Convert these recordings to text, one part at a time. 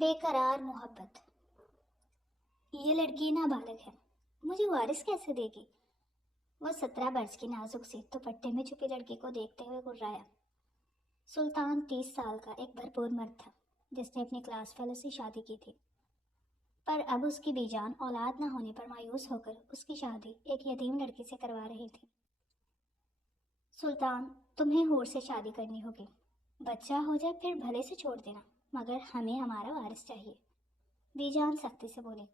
بے قرار محبت۔ یہ لڑکی نابالغ ہے، مجھے وارث کیسے دے گی؟ وہ 17 برس کی نازک سی دوپٹے میں چھپی لڑکی کو دیکھتے ہوئے گھرایا۔ سلطان 30 سال کا ایک بھرپور مرد تھا جس نے اپنی کلاس فیلو سے شادی کی تھی، پر اب اس کی بی جان اولاد نہ ہونے پر مایوس ہو کر اس کی شادی ایک یتیم لڑکی سے کروا رہی تھی۔ سلطان، تمہیں حور سے شادی کرنی ہوگی، بچہ ہو جائے پھر بھلے سے چھوڑ دینا، مگر ہمیں ہمارا وارث چاہیے، بی جان سختی سے بولے۔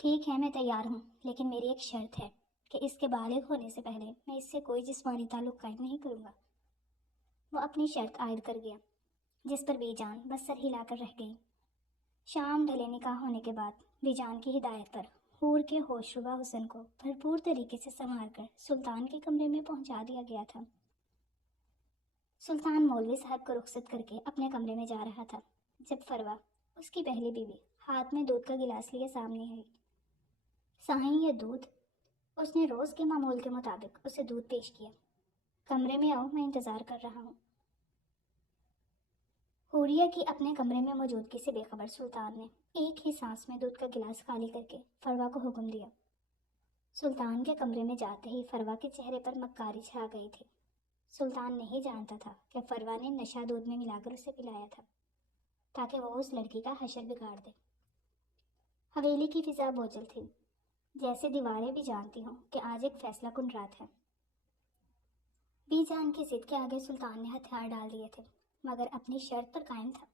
ٹھیک ہے، میں تیار ہوں، لیکن میری ایک شرط ہے کہ اس کے بالغ ہونے سے پہلے میں اس سے کوئی جسمانی تعلق قائم نہیں کروں گا۔ وہ اپنی شرط عائد کر گیا، جس پر بی جان بس سر ہلا کر رہ گئی۔ شام ڈھلے نکاح ہونے کے بعد بی جان کی ہدایت پر حور کے ہوش ربا حسن کو بھرپور طریقے سے سنوار کر سلطان کے کمرے میں پہنچا دیا گیا تھا۔ سلطان مولوی صاحب کو رخصت کر کے اپنے کمرے میں جا رہا تھا جب فروا، اس کی پہلی بیوی، ہاتھ میں دودھ کا گلاس لیے سامنے آئی۔ سائیں، یہ دودھ۔ اس نے روز کے معمول کے مطابق اسے دودھ پیش کیا۔ کمرے میں آؤ، میں انتظار کر رہا ہوں۔ حوریہ کی اپنے کمرے میں موجودگی سے بے خبر سلطان نے ایک ہی سانس میں دودھ کا گلاس خالی کر کے فروا کو حکم دیا۔ سلطان کے کمرے میں جاتے ہی فروا کے چہرے پر مکاری چھا گئی تھی۔ سلطان نہیں جانتا تھا کہ فروا نے نشہ دودھ میں ملا کر اسے پلایا تھا تاکہ وہ اس لڑکی کا حشر بگاڑ دے۔ حویلی کی فضا بوجھل تھی، جیسے دیواریں بھی جانتی ہوں کہ آج ایک فیصلہ کن رات ہے۔ بی جان کی ضد کے آگے سلطان نے ہتھیار ڈال دیے تھے، مگر اپنی شرط پر قائم تھا۔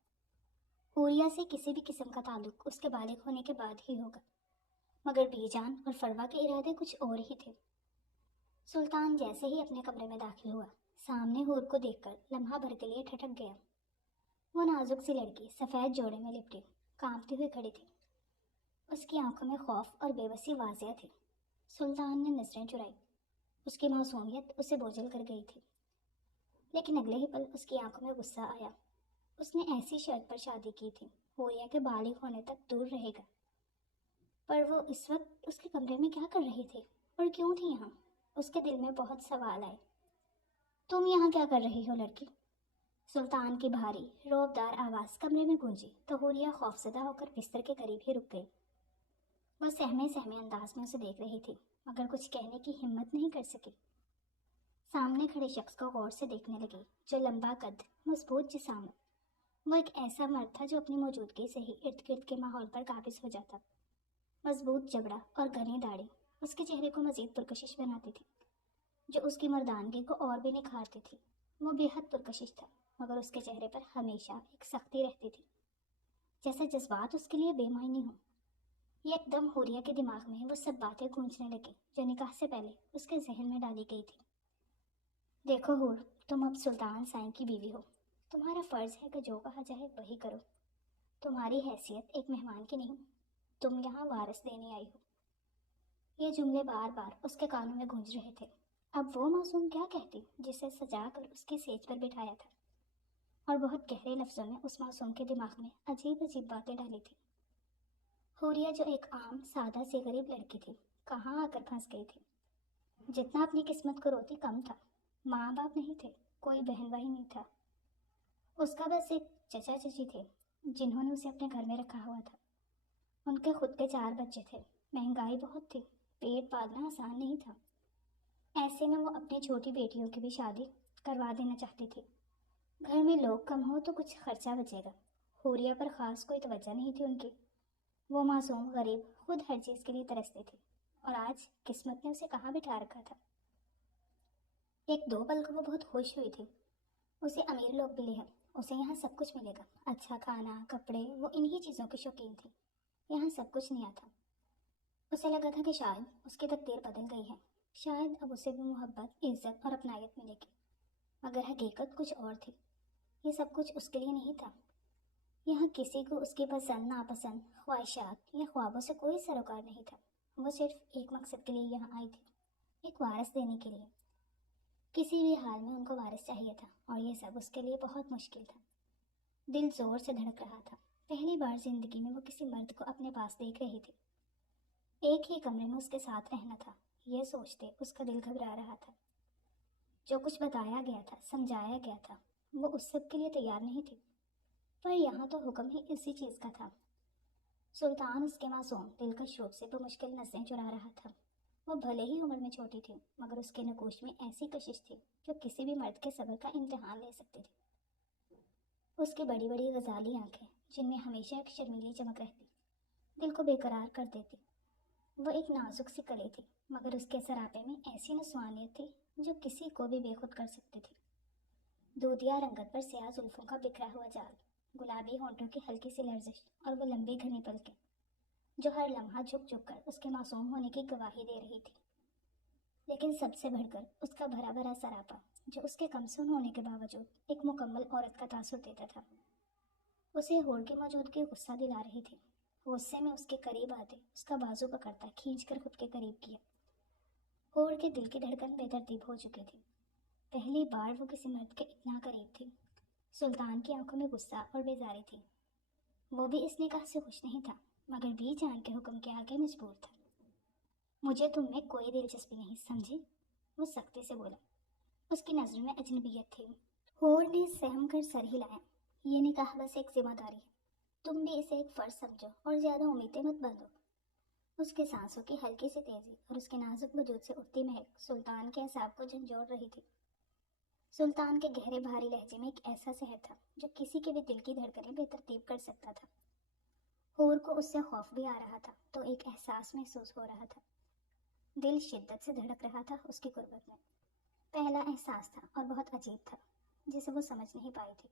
حوریہ سے کسی بھی قسم کا تعلق اس کے بالغ ہونے کے بعد ہی ہوگا، مگر بی جان اور فروا کے ارادے کچھ اور ہی تھے۔ سلطان جیسے ہی اپنے کمرے میں داخل ہوا، سامنے حور کو دیکھ کر لمحہ بھر کے لیے ٹھٹک گیا۔ وہ نازک سی لڑکی سفید جوڑے میں لپٹی کانپتی ہوئی کھڑی تھی۔ اس کی آنکھوں میں خوف اور بے بسی واضح تھی۔ سلطان نے نظریں چرائی، اس کی معصومیت اسے بوجھل کر گئی تھی، لیکن اگلے ہی پل اس کی آنکھوں میں غصہ آیا۔ اس نے ایسی شرط پر شادی کی تھی، حوریہ کے بالغ ہونے تک دور رہے گا، پر وہ اس وقت اس کے کمرے میں کیا کر رہی تھی اور کیوں تھی یہاں؟ اس کے دل میں بہت سوال آئے۔ تم یہاں کیا کر رہی ہو لڑکی؟ سلطان کی بھاری روبدار آواز کمرے میں گونجی تو حوریہ خوفزدہ ہو کر بستر کے قریب ہی رک گئی۔ وہ سہمے سہمے انداز میں اسے دیکھ رہی تھی، مگر کچھ کہنے کی ہمت نہیں کر سکی۔ سامنے کھڑے شخص کو غور سے دیکھنے لگی، جو لمبا قد، مضبوط جسام۔ وہ ایک ایسا مرد تھا جو اپنی موجودگی سے ہی ارد گرد کے ماحول پر قابض ہو جاتا۔ مضبوط جبڑا اور گھنی داڑھی اس کے چہرے کو مزید پرکشش بناتی تھی، جو اس کی مردانگی کو اور بھی نکھارتی تھی۔ وہ بے حد پرکشش تھا، مگر اس کے چہرے پر ہمیشہ ایک سختی رہتی تھی، جیسے جذبات اس کے لیے بے معنی ہوں۔ ایک دم حوریہ کے دماغ میں وہ سب باتیں گونجنے لگیں جو نکاح سے پہلے اس کے ذہن میں ڈالی گئی تھی۔ دیکھو حور، تم اب سلطان سائیں کی بیوی ہو، تمہارا فرض ہے کہ جو کہا جائے وہی کرو۔ تمہاری حیثیت ایک مہمان کی نہیں، تم یہاں وارث دینے آئی ہو۔ یہ جملے بار بار اس کے کانوں میں گونج رہے تھے۔ اب وہ معصوم کیا کہتی جسے سجا کر اس کی سیج پر بٹھایا تھا، اور بہت گہرے لفظوں میں اس معصوم کے دماغ میں عجیب عجیب باتیں ڈالی تھی۔ حوریہ جو ایک عام سادہ سی غریب لڑکی تھی، کہاں آ کر پھنس گئی تھی۔ جتنا اپنی قسمت کو روتی کم تھا۔ ماں باپ نہیں تھے، کوئی بہن بھائی نہیں تھا، اس کا بس ایک چچا چچی تھے جنہوں نے اسے اپنے گھر میں رکھا ہوا تھا۔ ان کے خود کے 4 بچے تھے، مہنگائی بہت تھی، پیٹ پالنا آسان نہیں تھا۔ ایسے میں وہ اپنی چھوٹی بیٹیوں کی بھی شادی کروا دینا چاہتی تھی۔ گھر میں لوگ کم ہو تو کچھ خرچہ بچے گا۔ حوریہ پر خاص کوئی توجہ نہیں تھی ان کی۔ وہ معصوم غریب خود ہر چیز کے لیے ترستی تھی، اور آج قسمت نے اسے کہاں بٹھا رکھا تھا۔ ایک دو پل کو وہ بہت خوش ہوئی تھی۔ اسے امیر لوگ ملے ہیں، اسے یہاں سب کچھ ملے گا، اچھا کھانا، کپڑے، وہ انہی چیزوں کی شوقین تھی۔ یہاں سب کچھ نیا تھا۔ اسے لگا تھا کہ شاید اس کی تقدیر بدل گئی ہے، شاید اب اسے بھی محبت، عزت اور اپنائیت ملے گی، مگر حقیقت کچھ اور تھی۔ یہ سب کچھ اس کے لیے نہیں تھا۔ یہاں کسی کو اس کی پسند ناپسند، خواہشات یا خوابوں سے کوئی سروکار نہیں تھا۔ وہ صرف ایک مقصد کے لیے یہاں آئی تھی، ایک وارث دینے کے لیے۔ کسی بھی حال میں ان کو وارث چاہیے تھا، اور یہ سب اس کے لیے بہت مشکل تھا۔ دل زور سے دھڑک رہا تھا۔ پہلی بار زندگی میں وہ کسی مرد کو اپنے پاس دیکھ رہی تھی۔ ایک ہی کمرے میں اس کے ساتھ رہنا تھا، یہ سوچتے اس کا دل گھبرا رہا تھا۔ جو کچھ بتایا گیا تھا، سمجھایا گیا تھا، وہ اس سب کے لیے تیار نہیں تھی۔ پر یہاں تو حکم ہی اسی چیز کا تھا۔ سلطان اس کے معصوم دلکش روپ سے بمشکل نظریں چرا رہا تھا۔ وہ بھلے ہی عمر میں چھوٹی تھی، مگر اس کے نگوش میں ایسی کشش تھی جو کسی بھی مرد کے صبر کا امتحان لے سکتی تھی۔ اس کی بڑی بڑی غزالی آنکھیں، جن میں ہمیشہ ایک شرمیلی چمک رہتی، دل کو بے قرار کر دیتی۔ وہ ایک نازک سی کلی تھی، مگر اس کے سراپے میں ایسی نسوانیت تھی جو کسی کو بھی بے خود کر سکتی تھی۔ دودھیا رنگت پر سیاہ زلفوں کا بکھرا ہوا جال، گلابی ہونٹوں کی ہلکی سی لرزش، اور وہ لمبی گھنی پلکیں جو ہر لمحہ جھک جھک کر اس کے معصوم ہونے کی گواہی دے رہی تھی۔ لیکن سب سے بڑھ کر اس کا بھرا بھرا سراپا، جو اس کے کمسن ہونے کے باوجود ایک مکمل عورت کا تاثر دیتا تھا، اسے ہور کی موجودگی غصہ دلا رہی تھی۔ غصے میں اس کے قریب آتے اس کا بازو پکڑتا کھینچ کر خود کے قریب کیا۔ ہور کے دل کی دھڑکن بے ترتیب ہو چکی تھی۔ پہلی بار وہ کسی مرد کے اتنا قریب تھی۔ سلطان کی آنکھوں میں غصہ اور بیزاری تھی۔ وہ بھی اس نکاح سے خوش نہیں تھا، مگر بھی جان کے حکم کے آگے مجبور تھا۔ مجھے تم میں کوئی دلچسپی نہیں، سمجھی؟ وہ سختی سے بولا۔ اس کی نظر میں اجنبیت تھی۔ ہور نے سہم کر سر ہلایا۔ یہ نکاح بس ایک ذمہ داری ہے، تم بھی اسے ایک فرض سمجھو اور زیادہ امیدیں مت باندھو۔ اس کی سانسوں کی ہلکی سی تیزی اور اس کے نازک وجود سے اٹھتی مہک سلطان کے اعصاب کو جھنجھوڑ رہی تھی۔ سلطان کے گہرے بھاری لہجے میں ایک ایسا سحر تھا جو کسی کے بھی دل کی دھڑکنیں بے ترتیب کر سکتا تھا۔ ہور کو اس سے خوف بھی آ رہا تھا تو ایک احساس محسوس ہو رہا تھا۔ دل شدت سے دھڑک رہا تھا اس کی قربت میں۔ پہلا احساس تھا اور بہت عجیب تھا، جسے وہ سمجھ نہیں پائی تھی۔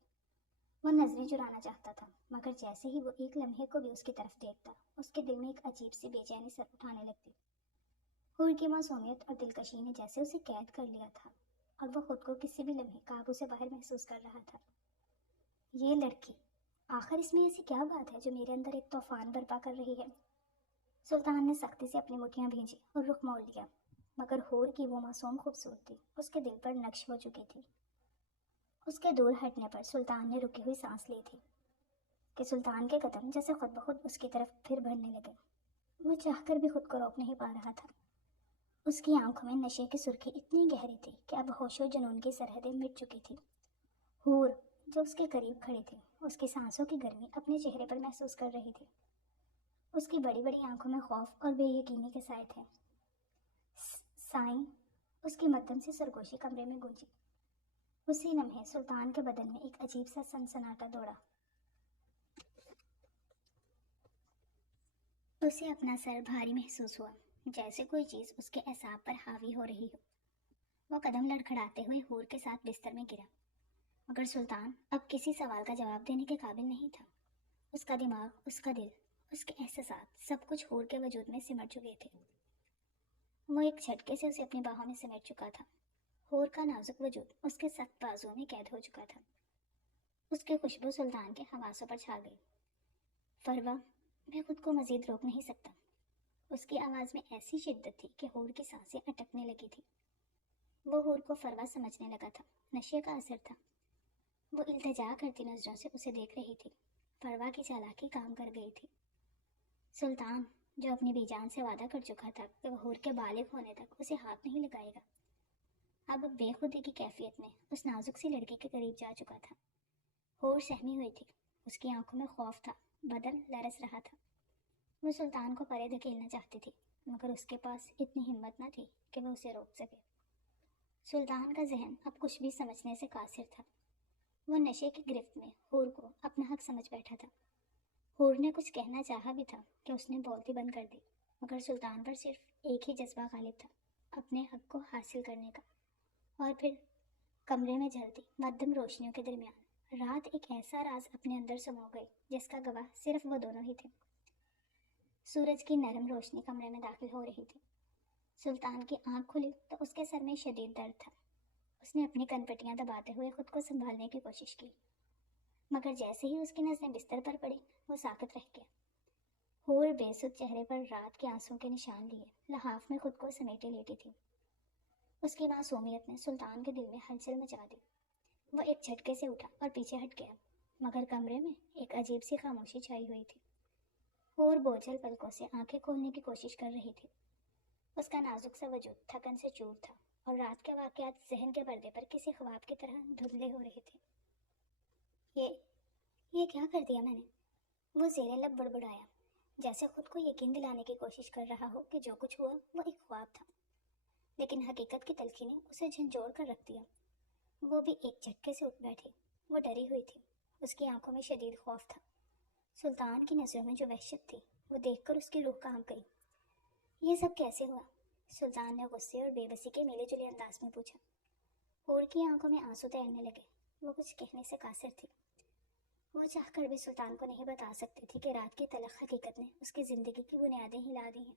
وہ نظریں چرانا چاہتا تھا، مگر جیسے ہی وہ ایک لمحے کو بھی اس کی طرف دیکھتا، اس کے دل میں ایک عجیب سی بے چینی سر اٹھانے لگتی۔ ہور کی معصومیت اور دلکشی نے جیسے اسے قید کر لیا تھا، اور وہ خود کو کسی بھی لمحے قابو سے باہر محسوس کر رہا تھا۔ یہ لڑکی، آخر اس میں ایسی کیا بات ہے جو میرے اندر ایک طوفان برپا کر رہی ہے؟ سلطان نے سختی سے اپنی مٹھیاں بھینجی اور رخ موڑ لیا، مگر ہور کی وہ معصوم خوبصورتی اس کے دل پر نقش ہو چکی تھی۔ اس کے دور ہٹنے پر سلطان نے رکی ہوئی سانس لی تھی کہ سلطان کے قدم جیسے خود بخود اس کی طرف پھر بڑھنے لگے۔ وہ چاہ کر بھی خود کو روک نہیں پا رہا تھا۔ اس کی آنکھوں میں نشے کی سرخی اتنی گہری تھی کہ اب ہوش و جنون کی سرحدیں مٹ چکی تھی۔ ہور جو اس کے قریب کھڑی تھی، اس کی سانسوں کی گرمی اپنے چہرے پر محسوس کر رہی تھی۔ اس کی بڑی بڑی آنکھوں میں خوف اور بے یقینی کے سائے تھے۔ سائیں، اس کی مدھم سی سرگوشی کمرے میں گونجی۔ اسی لمحے سلطان کے بدن میں ایک عجیب سا سنسناٹا دوڑا۔ اسے اپنا سر بھاری محسوس ہوا، جیسے کوئی چیز اس کے اعصاب پر حاوی ہو رہی ہو۔ وہ قدم لڑکھڑاتے ہوئے ہور کے ساتھ بستر میں گرا، مگر سلطان اب کسی سوال کا جواب دینے کے قابل نہیں تھا۔ اس کا دماغ، اس کا دل، اس کے احساسات، سب کچھ ہور کے وجود میں سمٹ چکے تھے۔ وہ ایک جھٹکے سے اسے اپنی باہوں میں سمیٹ چکا تھا۔ ہور کا نازک وجود اس کے سخت بازوؤں میں قید ہو چکا تھا۔ اس کی خوشبو سلطان کے حواسوں پر چھا گئی۔ فروا، میں خود کو مزید روک نہیں سکتا۔ اس کی آواز میں ایسی شدت تھی کہ ہور کی سانسیں اٹکنے لگی تھی۔ وہ ہور کو فروا سمجھنے لگا تھا، نشے کا اثر تھا۔ وہ التجا کرتی نظروں سے اسے دیکھ رہی تھی۔ فروا کی چالاکی کام کر گئی تھی۔ سلطان، جو اپنی بی جان سے وعدہ کر چکا تھا کہ وہ ہور کے بالغ ہونے تک اسے ہاتھ نہیں لگائے گا، اب بے خودی کی کیفیت میں اس نازک سی لڑکی کے قریب جا چکا تھا۔ ہور سہمی ہوئی تھی، اس کی آنکھوں میں خوف تھا، بدن لرز رہا تھا۔ وہ سلطان کو پرے دھکیلنا چاہتی تھی، مگر اس کے پاس اتنی ہمت نہ تھی کہ وہ اسے روک سکے۔ سلطان کا ذہن اب کچھ بھی سمجھنے سے قاصر تھا۔ وہ نشے کی گرفت میں ہور کو اپنا حق سمجھ بیٹھا تھا۔ ہور نے کچھ کہنا چاہا بھی تھا کہ اس نے بولتی بند کر دی، مگر سلطان پر صرف ایک ہی جذبہ غالب تھا، اپنے حق کو حاصل کرنے کا۔ اور پھر کمرے میں جلتی مدھم روشنیوں کے درمیان رات ایک ایسا راز اپنے اندر سمو گئی جس کا گواہ صرف وہ دونوں ہی تھے۔ سورج کی نرم روشنی کمرے میں داخل ہو رہی تھی۔ سلطان کی آنکھ کھلی تو اس کے سر میں شدید درد تھا۔ اس نے اپنی کنپٹیاں دباتے ہوئے خود کو سنبھالنے کی کوشش کی، مگر جیسے ہی اس کی نظریں بستر پر پڑی، وہ ساکت رہ گیا۔ ہور بے سود چہرے پر رات کے آنسوں کے نشان لیے لحاف میں خود کو سمیٹے لیٹی تھی۔ اس کی معصومیت نے سلطان کے دل میں ہلچل مچا دی۔ وہ ایک جھٹکے سے اٹھا اور پیچھے ہٹ گیا، مگر کمرے میں ایک عجیب سی خاموشی چھائی ہوئی تھی۔ ہور بوجھل پلکوں سے آنکھیں کھولنے کی کوشش کر رہی تھی۔ اس کا نازک سا وجود تھکن سے چور تھا، اور رات کے واقعات ذہن کے پردے پر کسی خواب کی طرح دھندلے ہو رہے تھے۔ یہ کیا کر دیا میں نے؟ وہ زیر لب بڑبڑایا، جیسے خود کو یقین دلانے کی کوشش کر رہا ہو کہ جو کچھ ہوا وہ ایک خواب تھا، لیکن حقیقت کی تلخی نے اسے جھنجھوڑ کر رکھ دیا۔ وہ بھی ایک جھٹکے سے اٹھ بیٹھی۔ وہ ڈری ہوئی تھی، اس کی آنکھوں میں شدید خوف تھا۔ سلطان کی نظروں میں جو وحشت تھی وہ دیکھ کر اس کی روح کانپ گئی۔ یہ سب کیسے ہوا؟ سلطان نے غصے اور بے بسی کے ملے جلے انداز میں پوچھا۔ حور کی آنکھوں میں آنسو تیرنے لگے۔ وہ کچھ کہنے سے قاصر تھی۔ وہ چاہ کر بھی سلطان کو نہیں بتا سکتی تھی کہ رات کی تلخ حقیقت نے اس کی زندگی کی بنیادیں ہلا دی ہیں۔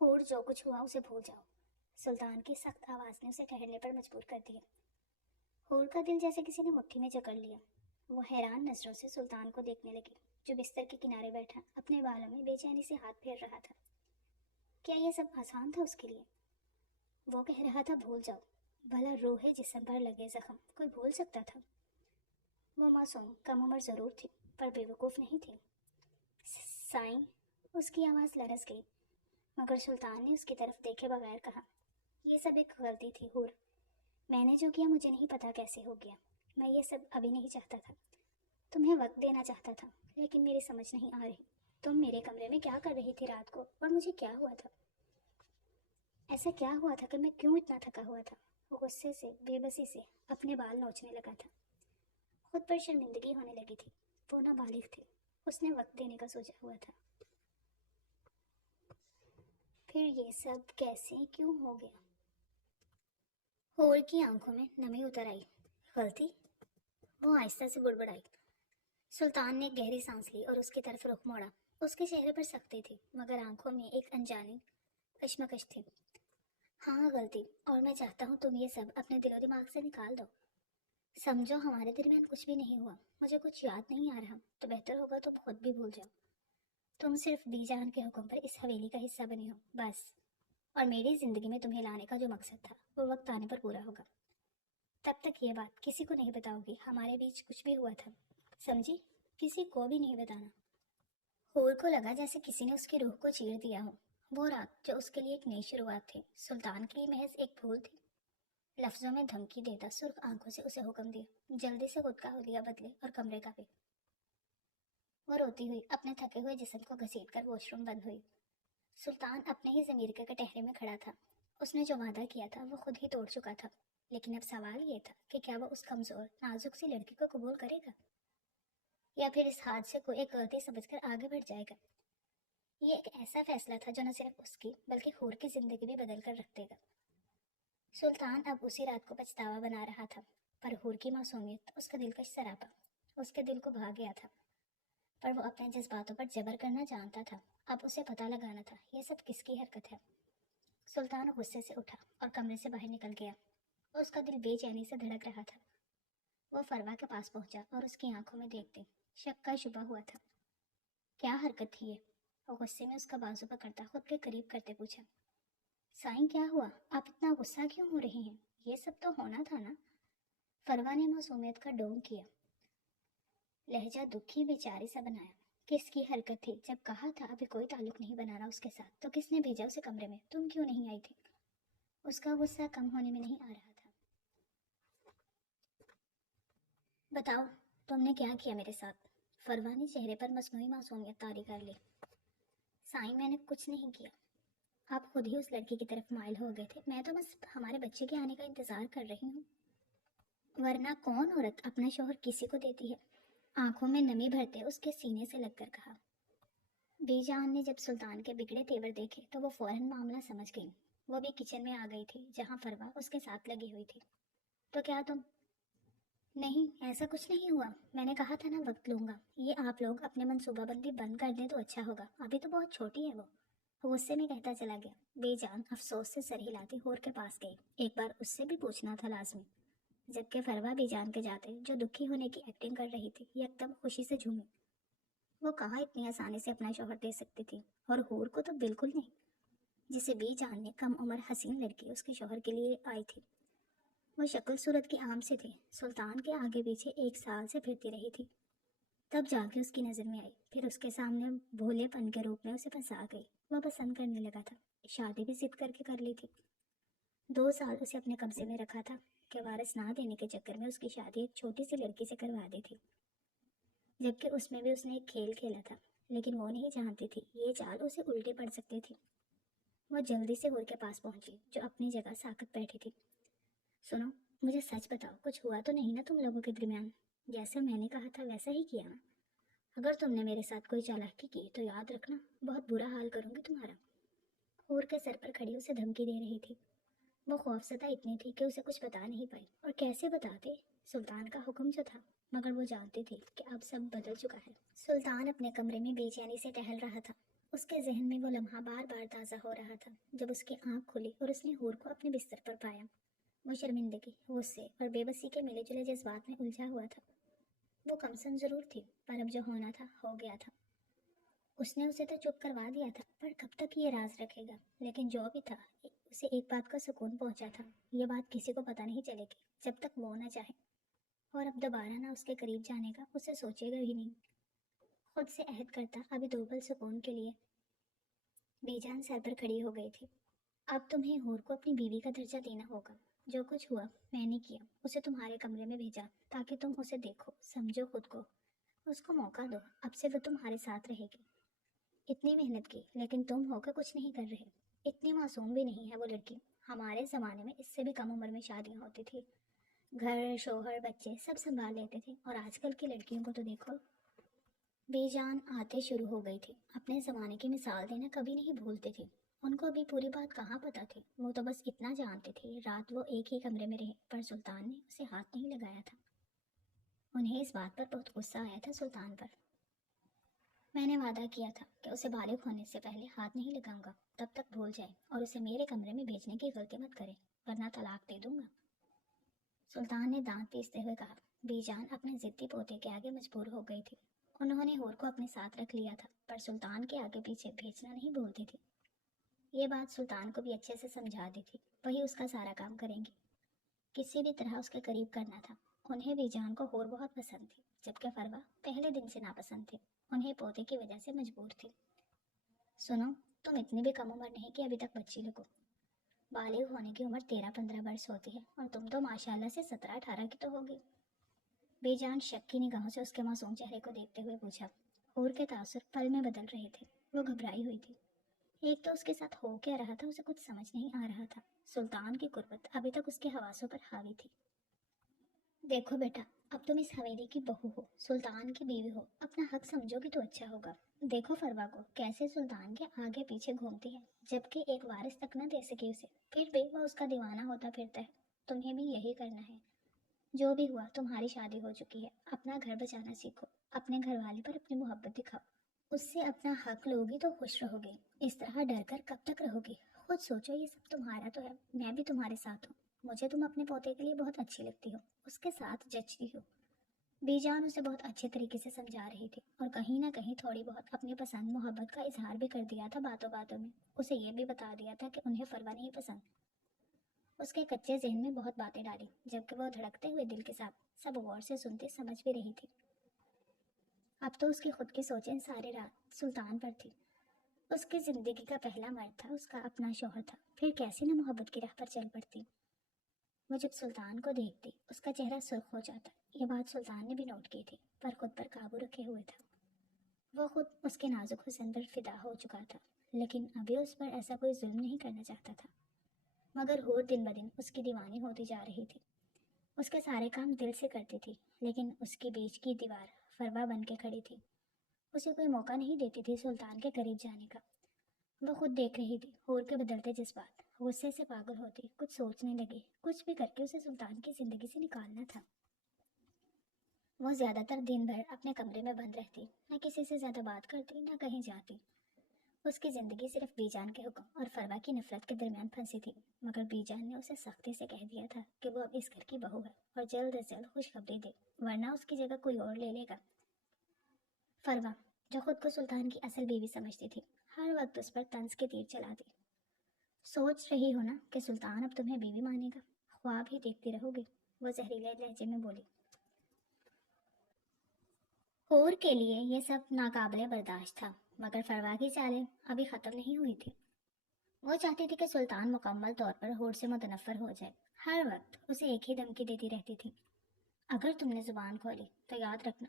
حور، جو کچھ ہوا اسے بھول جاؤ۔ سلطان کی سخت آواز نے اسے ٹھہرنے پر مجبور کر دیا۔ حور کا دل جیسے کسی نے مٹھی میں جکڑ لیا۔ وہ حیران نظروں سے سلطان کو دیکھنے لگی، جو بستر کے کنارے بیٹھا اپنے بالوں میں بے چینی سے ہاتھ پھیر رہا تھا۔ کیا یہ سب آسان تھا اس کے لیے؟ وہ کہہ رہا تھا بھول جاؤ، بھلا روح جسم پر لگے زخم کوئی بھول سکتا تھا؟ وہ معصوم کم عمر ضرور تھی، پر بے وقوف نہیں تھی۔ سائیں، اس کی آواز لرز گئی، مگر سلطان نے اس کی طرف دیکھے بغیر کہا، یہ سب ایک غلطی تھی حور۔ میں نے جو کیا مجھے نہیں پتا کیسے ہو گیا۔ میں یہ سب ابھی نہیں چاہتا تھا، تمہیں وقت دینا چاہتا تھا، لیکن میری سمجھ نہیں آ رہی تم میرے کمرے میں کیا کر رہی تھی رات کو، اور مجھے کیا ہوا تھا؟ ایسا کیا ہوا تھا کہ میں کیوں اتنا تھکا ہوا تھا؟ وہ غصے سے، بے بسی سے اپنے بال نوچنے لگا تھا۔ خود پر شرمندگی ہونے لگی تھی۔ وہ نابالغ تھی، اس نے وقت دینے کا سوچا ہوا تھا۔ پھر یہ سب کیسے کیوں ہو گیا؟ حور کی آنکھوں میں نمی اتر آئی۔ غلطی؟ وہ آہستہ سے بڑبڑائی۔ سلطان نے گہری سانس لی اور اس کی طرف رخ موڑا۔ اس کے چہرے پر سختی تھی، مگر آنکھوں میں ایک انجانی کشمکش تھی۔ ہاں غلطی، اور میں چاہتا ہوں تم یہ سب اپنے دل و دماغ سے نکال دو۔ سمجھو ہمارے درمیان کچھ بھی نہیں ہوا، مجھے کچھ یاد نہیں آ رہا، تو بہتر ہوگا تم خود بھی بھول جاؤ۔ تم صرف بی جان کے حکم پر اس حویلی کا حصہ بنی ہو، بس۔ اور میری زندگی میں تمہیں لانے کا جو مقصد تھا وہ وقت آنے پر پورا ہوگا۔ تب تک یہ بات کسی کو نہیں بتاؤ گی ہمارے بیچ کچھ بھی ہوا تھا، سمجھی؟ کسی کو بھی نہیں بتانا۔ حور کو لگا جیسے کسی نے اس کی روح کو چیر دیا ہو۔ وہ رات جو اس کے لیے ایک نئی شروعات تھی، سلطان کے لیے محض ایک بھول تھی۔ لفظوں میں دھمکی دیتا سرخ آنکھوں سے اسے حکم دیا، جلدی سے خود کا حلیہ بدلے اور کمرے کا بھی۔ وہ روتی ہوئی اپنے تھکے ہوئے جسم کو گھسیٹ کر واش روم بند ہوئی۔ سلطان اپنے ہی ضمیر کے کٹہرے میں کھڑا تھا۔ اس نے جو وعدہ کیا تھا وہ خود ہی توڑ چکا تھا، لیکن اب سوال یہ تھا کہ کیا وہ اس کمزور نازک سی لڑکی کو قبول کرے گا، یا پھر اس حادثے کو ایک غلطی سمجھ کر آگے بڑھ جائے گا۔ یہ ایک ایسا فیصلہ تھا جو نہ صرف اس کی بلکہ حور کی زندگی بھی بدل کر رکھ دے گا۔ سلطان اب اسی رات کو پچھتاوا بنا رہا تھا، پر حور کی معصومیت، اس کا دلکش سراپا، اس کے دل کو بھا گیا تھا۔ پر وہ اپنے جذباتوں پر جبر کرنا جانتا تھا۔ اب اسے پتہ لگانا تھا یہ سب کس کی حرکت ہے۔ سلطان غصے سے اٹھا اور کمرے سے باہر نکل گیا۔ اس کا دل بے چینی سے دھڑک رہا تھا۔ وہ فروا کے پاس پہنچا اور اس کی آنکھوں میں دیکھتے شک کا شبہ ہوا تھا۔ کیا حرکت تھی یہ؟ وہ غصے میں اس کا بازو پکڑتا خود کے قریب کرتے پوچھا، سائیں کیا ہوا؟ آپ اتنا غصہ کیوں ہو رہی ہیں؟ یہ سب تو ہونا تھا نا؟ فروا نے معصومیت کا ڈونگ کیا، لہجہ دکھی بیچاری سا بنایا۔ کس کی حرکت تھی؟ جب کہا تھا ابھی کوئی تعلق نہیں بنانا اس کے ساتھ، تو کس نے بھیجا اسے کمرے میں؟ تم کیوں نہیں آئی تھی؟ اس کا غصہ کم ہونے میں نہیں آ رہا تھا۔ بتاؤ تم نے کیا کیا میرے ساتھ؟ فروا نے چہرے پر مصنوعی معصومیت طاری کر لی۔ سائیں میں نے کچھ نہیں کیا، آپ خود ہی اس لڑکی کی طرف مائل ہو گئے تھے، میں تو بس ہمارے بچے کے آنے کا انتظار کر رہی ہوں۔ ورنہ کون عورت اپنا شوہر کسی کو دیتی ہے؟ آنکھوں میں نمی بھرتے اس کے سینے سے لگ کر کہا۔ بی جان نے جب سلطان کے بگڑے تیور دیکھے تو وہ فوراً معاملہ سمجھ گئی۔ وہ بھی کچن میں آ گئی تھی جہاں فروا اس کے ساتھ لگی ہوئی تھی۔ تو کیا تم؟ نہیں، ایسا کچھ نہیں ہوا، میں نے کہا تھا نا وقت لوں گا۔ یہ آپ لوگ اپنے منصوبہ بندی بند کر دیں تو اچھا ہوگا، ابھی تو بہت چھوٹی ہے وہ، غصے میں کہتا چلا گیا۔ بے جان افسوس سے سر ہلاتی حور کے پاس گئی۔ ایک بار اس سے بھی پوچھنا تھا لازمی۔ جبکہ فروا بے جان کے جاتے جو دکھی ہونے کی ایکٹنگ کر رہی تھی یکدم خوشی سے جھومی۔ وہ کہاں اتنی آسانی سے اپنا شوہر دے سکتی تھی، اور حور کو تو بالکل نہیں، جسے بی جان نے کم عمر حسین لڑکی اس کے شوہر کے لیے آئی تھی۔ وہ شکل صورت کی عام سے تھی، سلطان کے آگے پیچھے 1 سال سے پھرتی رہی تھی، تب جا کے اس کی نظر میں آئی، پھر اس کے سامنے بھولے پن کے روپ میں اسے پھنسا گئی۔ وہ پسند کرنے لگا تھا، شادی بھی ضد کر لی تھی۔ 2 سال اسے اپنے قبضے میں رکھا تھا کہ وارث نہ دینے کے چکر میں اس کی شادی ایک چھوٹی سی لڑکی سے کروا دی تھی۔ جبکہ اس میں بھی اس نے ایک کھیل کھیلا تھا، لیکن وہ نہیں جانتی تھی یہ چال اسے الٹی پڑ سکتی تھی۔ وہ جلدی سے ہور کے پاس پہنچی جو اپنی جگہ ساکت بیٹھی تھی۔ سنو، مجھے سچ بتاؤ، کچھ ہوا تو نہیں نا تم لوگوں کے درمیان؟ جیسا میں نے کہا تھا ویسا ہی کیا نا؟ اگر تم نے میرے ساتھ کوئی چالاکی کی تو یاد رکھنا بہت برا حال کروں گی تمہارا۔ ہور کے سر پر کھڑی اسے دھمکی دے رہی تھی۔ وہ خوفزدہ اتنی تھی کہ اسے کچھ بتا نہیں پائی، اور کیسے بتاتے؟ سلطان کا حکم جو تھا، مگر وہ جانتی تھی کہ اب سب بدل چکا ہے۔ سلطان اپنے کمرے میں بے چینی سے ٹہل رہا تھا۔ اس کے ذہن میں وہ لمحہ بار بار تازہ ہو رہا تھا جب اس کی آنکھ کھلی اور اس نے ہور کو اپنے بستر پر پایا۔ وہ شرمندگی، غصے اور بے بسی کے ملے جلے جذبات میں الجھا ہوا تھا۔ وہ کمسن ضرور تھی، پر اب جو ہونا تھا ہو گیا تھا۔ اس نے اسے تو چپ کروا دیا تھا، پر کب تک یہ راز رکھے گا؟ لیکن جو بھی تھا، اسے ایک بات کا سکون پہنچا تھا، یہ بات کسی کو پتہ نہیں چلے گی جب تک وہ نہ چاہے، اور اب دوبارہ نہ اس کے قریب جانے کا اسے سوچے گا ہی نہیں۔ خود سے عہد کرتا ابھی دو پل سکون کے لیے۔ بی جان سر پر کھڑی ہو گئی تھی۔ اب تمہیں ہور کو اپنی بیوی کا درجہ دینا ہوگا۔ جو کچھ ہوا میں نے کیا، اسے تمہارے کمرے میں بھیجا تاکہ تم اسے دیکھو، سمجھو خود کو، اس کو موقع دو، اب سے وہ تمہارے ساتھ رہے گی۔ اتنی محنت کی، لیکن تم ہو کر کچھ نہیں کر رہے۔ اتنی معصوم بھی نہیں ہے وہ لڑکی۔ ہمارے زمانے میں اس سے بھی کم عمر میں شادیاں ہوتی تھی، گھر، شوہر، بچے سب سنبھال لیتے تھے، اور آج کل کی لڑکیوں کو تو دیکھو۔ بی جان آتے شروع ہو گئی تھی، اپنے زمانے کی مثال دینا کبھی نہیں بھولتی تھی۔ ان کو ابھی پوری بات کہاں پتہ تھی، وہ تو بس اتنا جانتے تھے رات وہ ایک ہی کمرے میں رہے، پر سلطان نے اسے ہاتھ نہیں لگایا تھا۔ انہیں اس بات پر بہت غصہ آیا تھا سلطان پر۔ میں نے وعدہ کیا تھا کہ اسے بالغ ہونے سے پہلے ہاتھ نہیں لگاؤں گا، تب تک بھول جائے اور اسے میرے کمرے میں بھیجنے کی غلطی مت کرے، ورنہ طلاق دے دوں گا۔ سلطان نے دانت پیستے ہوئے کہا۔ بی جان اپنے ضدی پوتے کے آگے مجبور ہو گئی تھی۔ انہوں نے ہور کو اپنے ساتھ رکھ لیا تھا، پر سلطان کے آگے پیچھے بھیجنا نہیں بھولتی تھی۔ یہ بات سلطان کو بھی اچھے سے سمجھا دی تھی، وہی اس کا سارا کام کریں گی، کسی بھی طرح اس کے قریب کرنا تھا۔ انہیں بی جان کو ہور بہت پسند تھی، جبکہ فروا پہلے دن سے ناپسند تھے، انہیں پوتے کی وجہ سے مجبور تھی۔ سنو، تم اتنی بھی کم عمر نہیں کہ ابھی تک بچی لگو۔ بالغ ہونے کی عمر 13-15 برس ہوتی ہے، اور تم تو ماشاءاللہ سے 17-18 کی تو ہوگی۔ بے جان شک کی نگاہوں سے اس کے معصوم چہرے کو دیکھتے ہوئے پوچھا۔ ہور کے تاثر پل میں بدل رہے تھے، وہ گھبرائی ہوئی تھی۔ ایک تو اس کے ساتھ ہو کیا رہا تھا اسے کچھ سمجھ نہیں آ رہا تھا، سلطان کی قربت ابھی تک اس کے حواسوں پر حاوی تھی۔ دیکھو بیٹا، اب تم اس حویلی کی بہو ہو، سلطان کی بیوی ہو، اپنا حق سمجھو گی تو اچھا ہوگا۔ دیکھو فروا کو کیسے سلطان کے آگے پیچھے گھومتی ہے، جبکہ ایک وارث تک نہ دے سکے اسے، پھر بھی وہ اس کا دیوانہ ہوتا پھرتا ہے۔ تمہیں بھی یہی کرنا ہے۔ جو بھی ہوا تمہاری شادی ہو چکی ہے، اپنا گھر بچانا سیکھو، اپنے گھر والے پر اپنی محبت دکھاؤ، اس سے اپنا حق لوگی تو خوش رہو گی۔ اس طرح ڈر کر کب تک رہو گی؟ خود سوچو، یہ سب تمہارا تو ہے، میں بھی تمہارے ساتھ ہوں، مجھے تم اپنے پوتے کے لیے بہت اچھی لگتی ہو، اس کے ساتھ جچتی ہو۔ بی جان اسے بہت اچھے طریقے سے سمجھا رہی تھی، اور کہیں نہ کہیں تھوڑی بہت اپنی پسند محبت کا اظہار بھی کر دیا تھا باتوں باتوں میں۔ اسے یہ بھی بتا دیا تھا کہ انہیں فروا نہیں پسند۔ اس کے کچے ذہن میں بہت باتیں ڈالی، جبکہ وہ دھڑکتے ہوئے دل کے ساتھ سب غور سے سنتی سمجھ بھی رہی تھی۔ اب تو اس کی خود کی سوچیں ساری رات سلطان پر تھی۔ اس کی زندگی کا پہلا مرد تھا، اس کا اپنا شوہر تھا، پھر کیسے نہ محبت کی راہ پر چل پڑتی۔ وہ جب سلطان کو دیکھتی اس کا چہرہ سرخ ہو جاتا۔ یہ بات سلطان نے بھی نوٹ کی تھی، پر خود پر قابو رکھے ہوئے تھا۔ وہ خود اس کے نازک حسن پر فدا ہو چکا تھا، لیکن ابھی اس پر ایسا کوئی ظلم نہیں کرنا چاہتا تھا۔ مگر ہور دن بدن اس کی دیوانی ہوتی جا رہی تھی، اس کے سارے کام دل سے کرتی تھی، لیکن اس کے بیچ کی دیوار فروا بن کے کھڑی تھی، اسے کوئی موقع نہیں دیتی تھی سلطان کے قریب جانے کا۔ وہ خود دیکھ رہی تھی ہور کے بدلتے جذبات، غصے سے پاگل ہوتی، کچھ سوچنے لگی، کچھ بھی کر کے اسے سلطان کی زندگی سے نکالنا تھا۔ وہ زیادہ تر دن بھر اپنے کمرے میں بند رہتی، نہ کسی سے زیادہ بات کرتی، نہ کہیں جاتی۔ اس کی زندگی صرف بی جان کے حکم اور فروا کی نفرت کے درمیان پھنسی تھی، مگر بی جان نے اسے سختی سے کہہ دیا تھا کہ وہ اب اس گھر کی بہو ہے اور جلد از جلد خوشخبری دے، ورنہ اس کی جگہ کوئی اور لے لے گا۔ فروا، جو خود کو سلطان کی اصل بیوی سمجھتی تھی، ہر وقت اس پر طنز کے تیر چلاتی۔ سوچ رہی ہو نا کہ سلطان اب تمہیں بیوی مانے گا؟ خواب ہی دیکھتی رہو گی، وہ زہریلے لہجے میں بولی۔ ہور کے لیے یہ سب ناقابل برداشت تھا، مگر فروا کی چالیں ابھی ختم نہیں ہوئی تھی۔ وہ چاہتی تھی کہ سلطان مکمل طور پر ہور سے متنفر ہو جائے، ہر وقت اسے ایک ہی دھمکی دیتی رہتی تھی۔ اگر تم نے زبان کھولی تو یاد رکھنا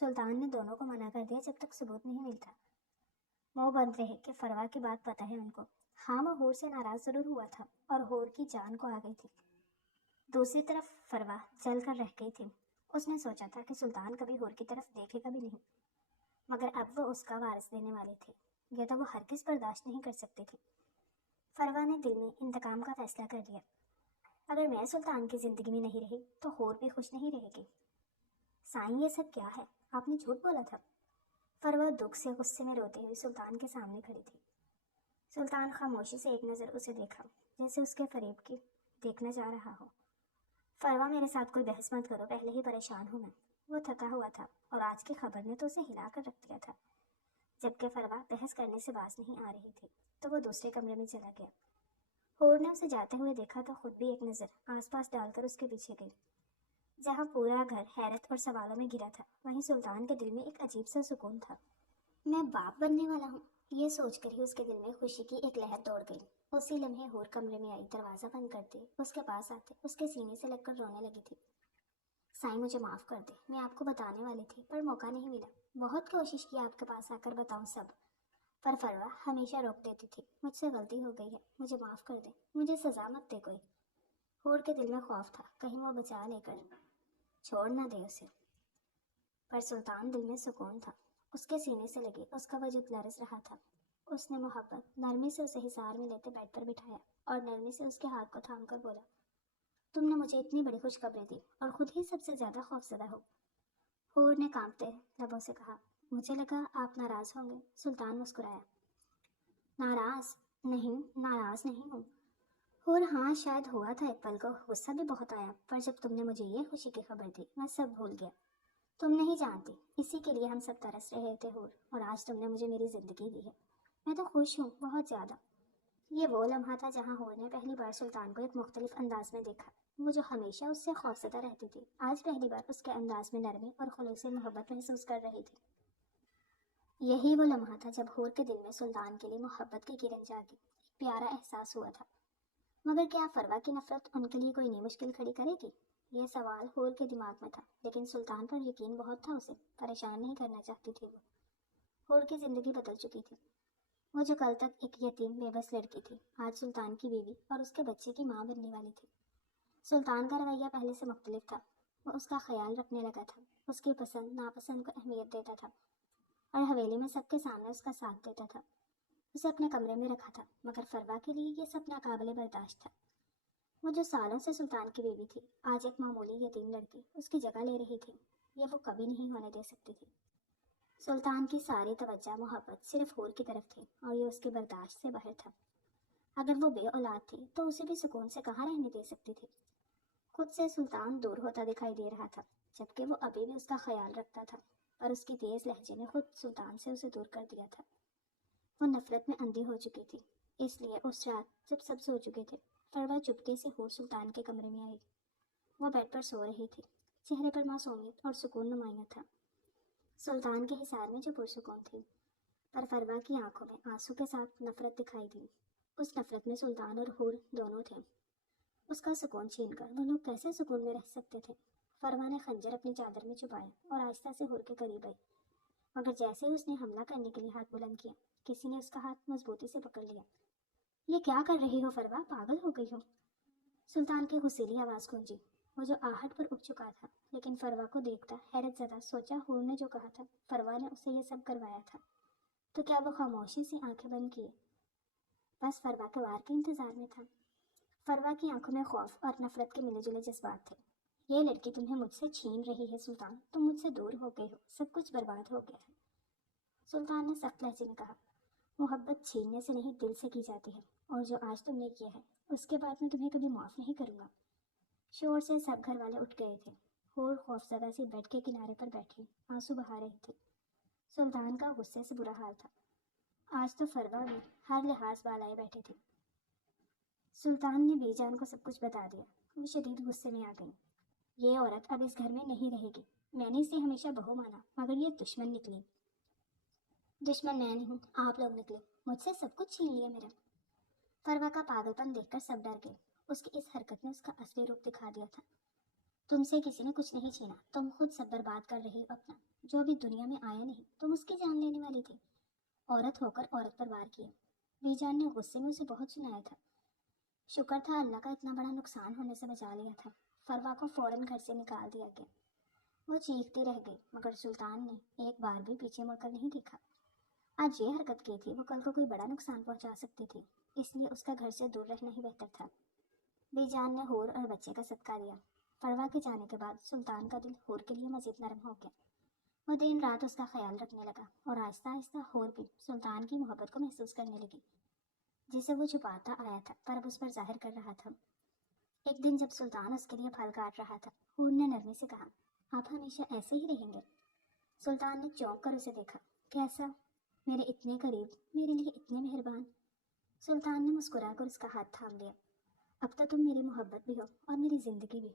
سلطان نے دونوں کو منع کر دیا جب تک ثبوت نہیں ملتا۔ منہ بند رہے کہ فروا کی بات پتہ ہے ان کو۔ ہاں، وہ ہور سے ناراض ضرور ہوا تھا اور ہور کی جان کو آ گئی تھی۔ دوسری طرف فروا جل کر رہ گئی تھی۔ اس نے سوچا تھا کہ سلطان کبھی ہور کی طرف دیکھے گا بھی نہیں، مگر اب وہ اس کا وارث دینے والی تھی، یہ تو وہ ہرگز برداشت نہیں کر سکتی تھی۔ فروا نے دل میں انتقام کا فیصلہ کر لیا۔ اگر میں سلطان کی زندگی میں نہیں رہی تو ہور بھی خوش نہیں رہے گی۔ سائیں، یہ سب کیا ہے؟ آپ نے جھوٹ بولا تھا۔ فروا دکھ سے غصے میں روتے ہوئے سلطان کے سامنے کھڑی تھی۔ سلطان خاموشی سے ایک نظر اسے دیکھا، جیسے اس کے فریب کی دیکھنا چاہ رہا ہو۔ فروا، میرے ساتھ کوئی بحث مت کرو، پہلے ہی پریشان ہوں میں۔ وہ تھکا ہوا تھا اور آج کی خبر نے تو اسے ہلا کر رکھ دیا تھا۔ جبکہ فروا بحث کرنے سے باز نہیں آ رہی تھی تو وہ دوسرے کمرے میں چلا گیا۔ ہور نے اسے جاتے ہوئے دیکھا تو خود بھی ایک نظر آس پاس ڈال کر اس کے پیچھے گئی۔ جہاں پورا گھر حیرت اور سوالوں میں گھرا تھا، وہیں سلطان کے دل میں ایک عجیب سا سکون تھا۔ میں باپ بننے والا ہوں، یہ سوچ کر ہی اس کے دل میں خوشی کی ایک لہر دوڑ گئی۔ اسی لمحے ہور کمرے میں آئی، دروازہ بند کرتے اس کے پاس آتے اس کے سینے سے لگ کر رونے لگی تھی۔ سائیں، مجھے معاف کر دے، میں آپ کو بتانے والی تھی پر موقع نہیں ملا۔ بہت کوشش کی آپ کے پاس آ کر بتاؤں سب، پر فروا ہمیشہ روک دیتی تھی۔ مجھ سے غلطی ہو گئی ہے، مجھے معاف کر دے، مجھے سزا مت دے کوئی۔ ہور کے دل میں خوف تھا کہیں وہ بچا لے کر چھوڑ نہ دے اسے، پر سلطان دل میں سکون تھا۔ اس کے سینے سے لگی اس کا وجود لرز رہا تھا۔ اس نے محبت نرمی سے اسے حصار میں لیتے بیڈ پر بٹھایا اور نرمی سے اس کے ہاتھ کو تھام کر بولا، تم نے مجھے اتنی بڑی خوشخبری دی اور خود ہی سب سے زیادہ خوفزدہ ہو۔ ہور نے کانپتے لبوں سے کہا، مجھے لگا آپ ناراض ہوں گے۔ سلطان مسکرایا، ناراض نہیں ہوں۔ اور ہاں، شاید ہوا تھا ایک پل کو، غصہ بھی بہت آیا، پر جب تم نے مجھے یہ خوشی کی خبر دی میں سب بھول گیا۔ تم نہیں جانتی، اسی کے لیے ہم سب ترس رہے تھے ہور، اور آج تم نے مجھے میری زندگی دی ہے۔ میں تو خوش ہوں، بہت زیادہ۔ یہ وہ لمحہ تھا جہاں ہور نے پہلی بار سلطان کو ایک مختلف انداز میں دیکھا۔ وہ جو ہمیشہ اس سے خوفزدہ رہتی تھی، آج پہلی بار اس کے انداز میں نرمی اور خلوص محبت محسوس کر رہی تھی۔ یہی وہ لمحہ تھا جب ہور کے دل میں سلطان کے لیے محبت کی کرن جاگی، ایک پیارا احساس ہوا تھا۔ مگر کیا فروا کی نفرت ان کے لیے کوئی نئی مشکل کھڑی کرے گی؟ یہ سوال ہور کے دماغ میں تھا، لیکن سلطان پر یقین بہت تھا، اسے پریشان نہیں کرنا چاہتی تھی وہ۔ ہور کی زندگی بدل چکی تھی۔ وہ جو کل تک ایک یتیم بے بس لڑکی تھی، آج سلطان کی بیوی اور اس کے بچے کی ماں بننے والی تھی۔ سلطان کا رویہ پہلے سے مختلف تھا، وہ اس کا خیال رکھنے لگا تھا، اس کی پسند ناپسند کو اہمیت دیتا تھا اور حویلی میں سب کے سامنے اس کا ساتھ دیتا تھا۔ اسے اپنے کمرے میں رکھا تھا، مگر فروا کے لیے یہ سب ناقابل برداشت تھا۔ وہ جو سالوں سے سلطان کی بیوی تھی، آج ایک معمولی یتیم لڑکی اس کی جگہ لے رہی تھی، یہ وہ کبھی نہیں ہونے دے سکتی تھی۔ سلطان کی ساری توجہ محبت صرف ہور کی طرف تھی اور یہ اس کی برداشت سے باہر تھا۔ اگر وہ بے اولاد تھی تو اسے بھی سکون سے کہاں رہنے دے سکتی تھی۔ خود سے سلطان دور ہوتا دکھائی دے رہا تھا، جبکہ وہ ابھی بھی اس کا خیال رکھتا تھا، پر اس کی تیز لہجے نے خود سلطان سے اسے دور کر دیا تھا۔ وہ نفرت میں اندھی ہو چکی تھی، اس لیے اس رات جب سب سو چکے تھے، فروا چپکے سے ہور سلطان کے کمرے میں آئی۔ وہ بیڈ پر سو رہی تھی، چہرے پر معصومیت اور سکون نمایاں تھا، سلطان کے حصار میں جو پرسکون تھی، پر فروا کی آنکھوں میں آنسو کے ساتھ نفرت دکھائی دی۔ اس نفرت میں سلطان اور ہور دونوں تھے۔ اس کا سکون چھین کر وہ لوگ کیسے سکون میں رہ سکتے تھے؟ فروا نے خنجر اپنی چادر میں چھپایا اور آہستہ سے ہور کے قریب آئی، مگر جیسے ہی اس نے حملہ کرنے کے لیے ہاتھ بلند کیا، کسی نے اس کا ہاتھ مضبوطی سے پکڑ لیا۔ یہ کیا کر رہی ہو فروا، پاگل ہو گئی ہو؟ سلطان کی غصیلی آواز گونجی۔ وہ جو آہٹ پر اٹھ چکا تھا، لیکن فروا کو دیکھتا حیرت زدہ سوچا ہور نے جو کہا تھا، فروا نے اسے یہ سب کروایا تھا، تو کیا وہ خاموشی سے آنکھیں بند کیے بس فروا کے وار کے انتظار میں تھا؟ فروا کی آنکھوں میں خوف اور نفرت کے ملے جلے جذبات تھے۔ یہ لڑکی تمہیں مجھ سے چھین رہی ہے سلطان، تم مجھ سے دور ہو گئے ہو، سب کچھ برباد ہو گیا ہے۔ سلطان نے سخت لہجے میں کہا، محبت چھیننے سے نہیں دل سے کی جاتی ہے، اور جو آج تم نے کیا ہے اس کے بعد میں تمہیں کبھی معاف نہیں کروں گا۔ شور سے سب گھر والے اٹھ گئے تھے۔ ہور خوفزدہ سی بیڈ کے کنارے پر بیٹھی آنسو بہا رہی تھی۔ سلطان کا غصے سے برا حال تھا، آج تو فروا بھی ہر لحاظ بالائے بیٹھی تھی۔ سلطان نے بی جان کو سب کچھ بتا دیا۔ وہ شدید غصے میں آ گئی، یہ عورت اب اس گھر میں نہیں رہے گی۔ میں نے اسے ہمیشہ بہو مانا، مگر یہ دشمن نکلی۔ دشمن میں نہیں، آپ لوگ نکلے، مجھ سے سب کچھ چھین لیا میرا۔ فروا کا پاگل پن دیکھ کر سب ڈر گئے، اس کی اس حرکت نے اس کا اصلی روپ دکھا دیا تھا۔ تم سے کسی نے کچھ نہیں چھینا، تم خود سب برباد کر رہی ہو اپنا۔ جو ابھی دنیا میں آیا نہیں، تم اس کی جان لینے والی تھی۔ عورت ہو کر عورت پر وار کیا۔ بی جان نے غصے میں اسے بہت سنایا تھا۔ شکر تھا اللہ کا اتنا بڑا نقصان ہونے سے بچا لیا تھا۔ فروا کو فوراً گھر سے نکال دیا گیا۔ وہ چیختی رہ گئی، مگر سلطان نے ایک بار بھی پیچھے مڑ کر نہیں دیکھا۔ آج یہ حرکت کی تھی وہ کل کو کوئی بڑا نقصان پہنچا سکتی تھی، اس لیے اس کا گھر سے دور رہنا ہی بہتر تھا۔ بی جان نے حور اور بچے کا صدقہ دیا۔ فروا کے جانے کے بعد سلطان کا دل حور کے لیے مزید نرم ہو گیا۔ وہ دن رات اس کا خیال رکھنے لگا، اور آہستہ آہستہ حور بھی سلطان کی محبت کو محسوس کرنے لگی، جسے وہ چھپاتا آیا تھا پر اب اس پر ظاہر کر رہا تھا۔ ایک دن جب سلطان اس کے لیے پھل کاٹ رہا تھا، حور نے نرمی سے کہا، آپ ہمیشہ ایسے ہی رہیں گے؟ سلطان نے چونک کر اسے دیکھا۔ کیسا؟ میرے اتنے قریب، میرے لیے اتنے مہربان۔ سلطان نے مسکرا کر اس کا ہاتھ تھام لیا۔ اب تو تم میری محبت بھی ہو اور میری زندگی بھی۔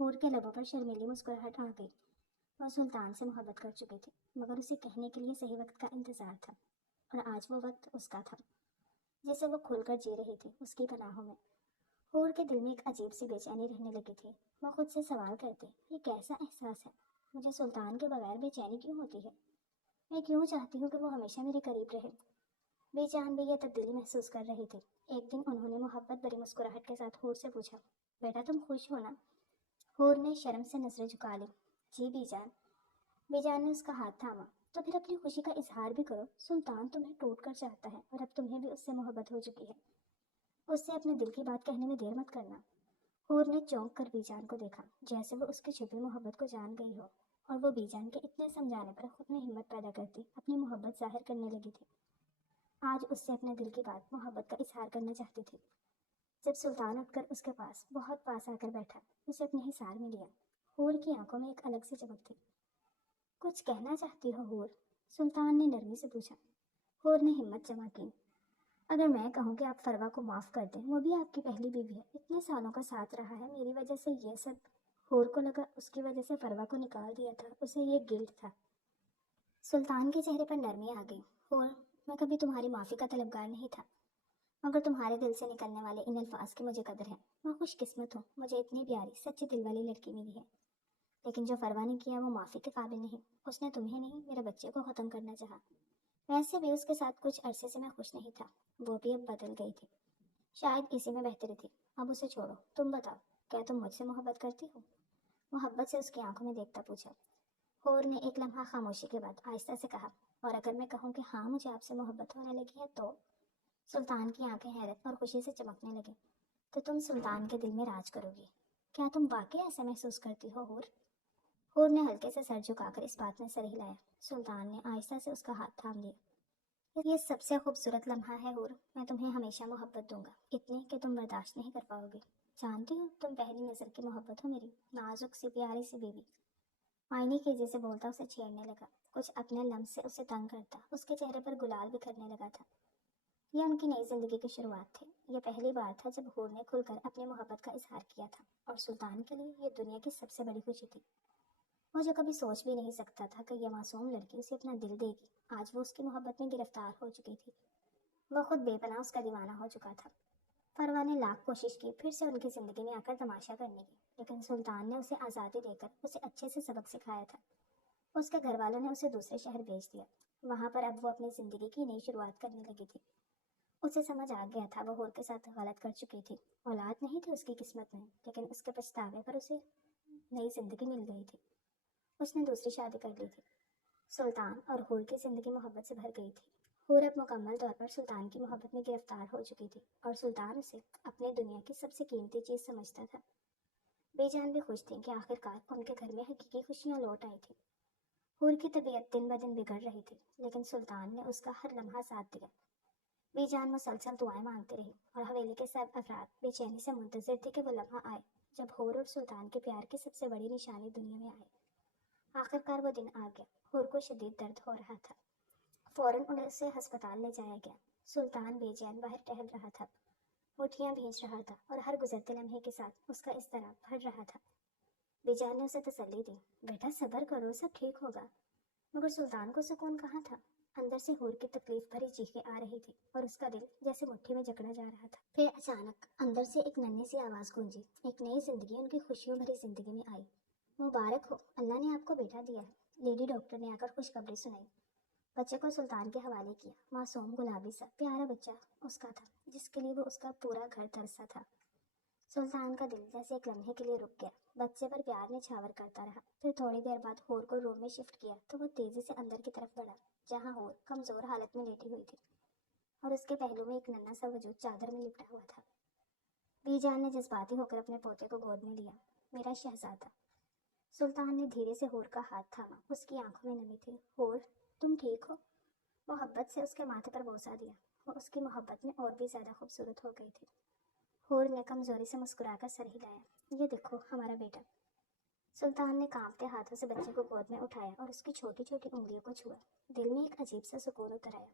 حور کے لبوں پر شرمیلی مسکراہٹ آ گئی۔ وہ سلطان سے محبت کر چکی تھی، مگر اسے کہنے کے لیے صحیح وقت کا انتظار تھا، اور آج وہ وقت اس کا تھا جسے وہ کھل کر جی رہی تھی اس کی پناہوں میں۔ حور کے دل میں ایک عجیب سی بے چینی رہنے لگی تھی۔ وہ خود سے سوال کرتی، یہ کیسا احساس ہے؟ مجھے سلطان کے بغیر بے چینی کیوں ہوتی ہے؟ میں کیوں چاہتی ہوں کہ وہ ہمیشہ میرے قریب رہے؟ بے جان بھی یہ تبدیلی محسوس کر رہی تھی۔ ایک دن انہوں نے محبت بھری مسکراہٹ کے ساتھ حور سے پوچھا، بیٹا تم خوش ہو نا؟ حور نے شرم سے نظریں جھکا لی۔ G B John. بی جان نے اس کا ہاتھ تھاما۔ تو پھر اپنی خوشی کا اظہار بھی کرو، سلطان تمہیں ٹوٹ کر چاہتا ہے، اور اب تمہیں بھی اس سے محبت ہو چکی ہے۔ اس سے اپنے دل کی بات کہنے میں دیر مت کرنا۔ حور نے چونک کر بی جان کو دیکھا، جیسے وہ اس کی چھپی محبت کو جان گئی ہو، اور وہ بی جان کے اتنے سمجھانے پر خود میں ہمت پیدا کرتی اپنی محبت ظاہر کرنے لگی تھی۔ آج اس سے اپنے دل کی بات، محبت کا اظہار کرنا چاہتی تھی۔ جب سلطان اٹھ کر اس کے پاس، بہت پاس آ کر بیٹھا، اسے اپنے حصار میں لیا۔ حور کی آنکھوں میں ایک الگ سی چمک تھی۔ کچھ کہنا چاہتی ہو حور؟ سلطان نے نرمی سے پوچھا۔ حور نے ہمت جمع کی۔ اگر میں کہوں کہ آپ فروا کو معاف کر دیں، وہ بھی آپ کی پہلی بیوی ہے، اتنے سالوں کا ساتھ رہا ہے، میری وجہ سے یہ سب۔ حور کو لگا اس کی وجہ سے فروا کو نکال دیا تھا، اسے یہ گلٹ تھا۔ سلطان کے چہرے پر نرمی آ گئی۔ حور، میں کبھی تمہاری معافی کا طلبگار نہیں تھا، مگر تمہارے دل سے نکلنے والے ان الفاظ کی مجھے قدر ہے۔ میں خوش قسمت ہوں، مجھے اتنی پیاری سچی دل والی لڑکی ملی ہے۔ لیکن جو فروا نے کیا وہ معافی کے قابل نہیں۔ اس نے تمہیں نہیں، میرے بچے کو ختم کرنا چاہا۔ ویسے بھی اس کے ساتھ کچھ عرصے سے میں خوش نہیں تھا، وہ بھی اب بدل گئی تھی، شاید اسی میں بہتری تھی۔ اب اسے چھوڑو، تم بتاؤ، کیا تم مجھ سے محبت کرتی ہو؟ محبت سے اس کی آنکھوں میں دیکھتا پوچھا۔ حور نے ایک لمحہ خاموشی کے بعد آہستہ سے کہا، اور اگر میں کہوں کہ ہاں مجھے آپ سے محبت ہونے لگی ہے تو؟ سلطان کی آنکھیں حیرت اور خوشی سے چمکنے لگیں۔ تو تم سلطان کے دل میں راج کرو گی؟ کیا تم واقعی ایسا محسوس کرتی ہو حور؟ حور نے ہلکے سے سر جھکا کر اس بات میں سر ہلایا۔ سلطان نے آہستہ سے اس کا ہاتھ تھام لیا۔ یہ سب سے خوبصورت لمحہ ہے حور، میں تمہیں ہمیشہ محبت دوں گا، اتنی کہ تم برداشت نہیں کر پاؤ گی۔ جانتی ہو تم پہلی نظر کی محبت ہو میری، نازک سی پیاری سی بیوی۔ معنی کے جیسے بولتا اسے چھیڑنے لگا، کچھ اپنے لمس سے اسے تنگ کرتا، اس کے چہرے پر گلال بکھرنے لگا تھا۔ یہ ان کی نئی زندگی کی شروعات تھی۔ یہ پہلی بار تھا جب حور نے کھل کر اپنی محبت کا اظہار کیا تھا، اور سلطان کے لیے یہ دنیا کی سب سے بڑی خوشی تھی۔ وہ جو کبھی سوچ بھی نہیں سکتا تھا کہ یہ معصوم لڑکی اسے اپنا دل دے گی، آج وہ اس کی محبت میں گرفتار ہو چکی تھی۔ وہ خود بے پناہ اس کا دیوانہ ہو چکا تھا۔ فروا نے لاکھ کوشش کی پھر سے ان کی زندگی میں آ کر تماشا کرنے کی، لیکن سلطان نے اسے آزادی دے کر اسے اچھے سے سبق سکھایا تھا۔ اس کے گھر والوں نے اسے دوسرے شہر بھیج دیا۔ وہاں پر اب وہ اپنی زندگی کی نئی شروعات کرنے لگی تھی۔ اسے سمجھ آ گیا تھا وہ حور کے ساتھ غلط کر چکی تھی، اولاد نہیں تھی اس کی قسمت میں، لیکن اس کے پچھتاوے پر اسے نئی زندگی مل گئی تھی۔ اس نے دوسری شادی کر لی تھی۔ سلطان اور حور کی زندگی محبت سے بھر گئی تھی۔ حور اب مکمل طور پر سلطان کی محبت میں گرفتار ہو چکی تھی، اور سلطان اسے اپنے دنیا کی سب سے قیمتی چیز سمجھتا تھا۔ بے جان بھی خوش تھی کہ آخرکار ان کے گھر میں حقیقی خوشیاں لوٹ آئی تھیں۔ حور کی طبیعت دن بدن بگڑ رہی تھی، لیکن سلطان نے اس کا ہر لمحہ ساتھ دیا۔ بے جان مسلسل دعائیں مانگتے رہی، اور حویلی کے سب افراد بے چینی سے منتظر تھے کہ وہ لمحہ آئے جب حور اور سلطان کے پیار کی سب سے بڑی نشانی دنیا میں آئے۔ آخرکار وہ دن آ گیا۔ حور کو شدید درد ہو رہا تھا، فوراً انہیں اسے ہسپتال لے جایا گیا۔ سلطان بے چین باہر ٹہل رہا تھا، مٹھیاں بھینچ رہا تھا، اور ہر گزرتے لمحے کے ساتھ اس کا اضطراب بڑھ رہا تھا۔ بے جان نے اسے تسلی دی، بیٹا صبر کرو، سب ٹھیک ہوگا۔ مگر سلطان کو سکون کہاں تھا؟ اندر سے ہور کی تکلیف بھری چیخیں آ رہی تھی اور اس کا دل جیسے مٹھی میں جکڑا جا رہا تھا۔ پھر اچانک اندر سے ایک ننھی سی آواز گونجی۔ ایک نئی زندگی ان کی خوشیوں بھری زندگی میں آئی۔ مبارک ہو، اللہ نے آپ کو بیٹا دیا ہے، لیڈی ڈاکٹر نے آ کر خوشخبری سنائی۔ بچے کو سلطان کے حوالے کیا۔ معصوم گلابی سا پیارا بچہ اس کا تھا، جس کے لیے وہ اس کا پورا گھر ترسا تھا۔ سلطان کا دل جیسے ایک لمحے کے لیے رک گیا۔ بچے پر پیار نچھاور کرتا رہا۔ پھر تھوڑی دیر بعد ہور کو روم میں شفٹ کیا تو وہ تیزی سے اندر کی طرف بڑھا، جہاں ہور کمزور حالت میں لیٹی ہوئی تھی اور اس کے پہلو میں ایک ننھا سا وجود چادر میں لپٹا ہوا تھا۔ بی جان نے جذباتی ہو کر اپنے پوتے کو گود میں لیا۔ میرا شہزادہ۔ سلطان نے دھیرے سے ہور کا ہاتھ تھاما۔ اس کی آنکھوں میں نمی تھی۔ ہور، تم ٹھیک ہو؟ محبت سے اس کے ماتھے پر بوسہ دیا۔ وہ اس کی محبت میں اور بھی زیادہ خوبصورت ہو گئی تھی۔ ہور نے کمزوری سے مسکرا کر سر ہلایا۔ یہ دیکھو ہمارا بیٹا۔ سلطان نے کانپتے ہاتھوں سے بچے کو گود میں اٹھایا اور اس کی چھوٹی چھوٹی انگلیوں کو چھوا۔ دل میں ایک عجیب سا سکون اتر آیا۔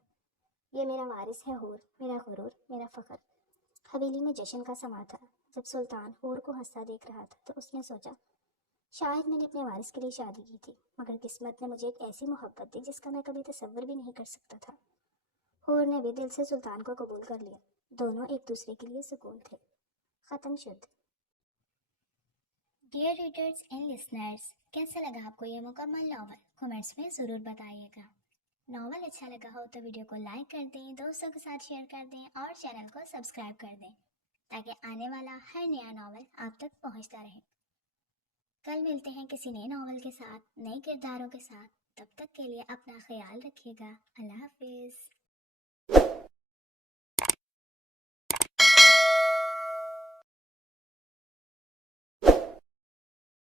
یہ میرا وارث ہے ہور، میرا غرور، میرا فخر۔ حویلی میں جشن کا سما تھا۔ جب سلطان ہور کو ہنستا دیکھ رہا تھا تو اس نے سوچا، شاید میں نے اپنے وارث کے لیے شادی کی تھی، مگر قسمت نے مجھے ایک ایسی محبت دی جس کا میں کبھی تصور بھی نہیں کر سکتا تھا۔ ہور نے بھی دل سے سلطان کو قبول کر لیا۔ دونوں ایک دوسرے کے لیے سکون تھے۔ ختم شد۔ ڈیئر ریڈرز اینڈ لسنرز، کیسا لگا آپ کو یہ مکمل ناول؟ کمنٹس میں ضرور بتائیے گا۔ ناول اچھا لگا ہو تو ویڈیو کو لائک کر دیں، دوستوں کے ساتھ شیئر کر دیں اور چینل کو سبسکرائب کر دیں تاکہ آنے والا ہر نیا ناول آپ تک پہنچتا رہے۔ کل ملتے ہیں کسی نئے ناول کے ساتھ، نئے کرداروں کے ساتھ۔ تب تک کے لیے اپنا خیال رکھیے گا۔ اللہ حافظ۔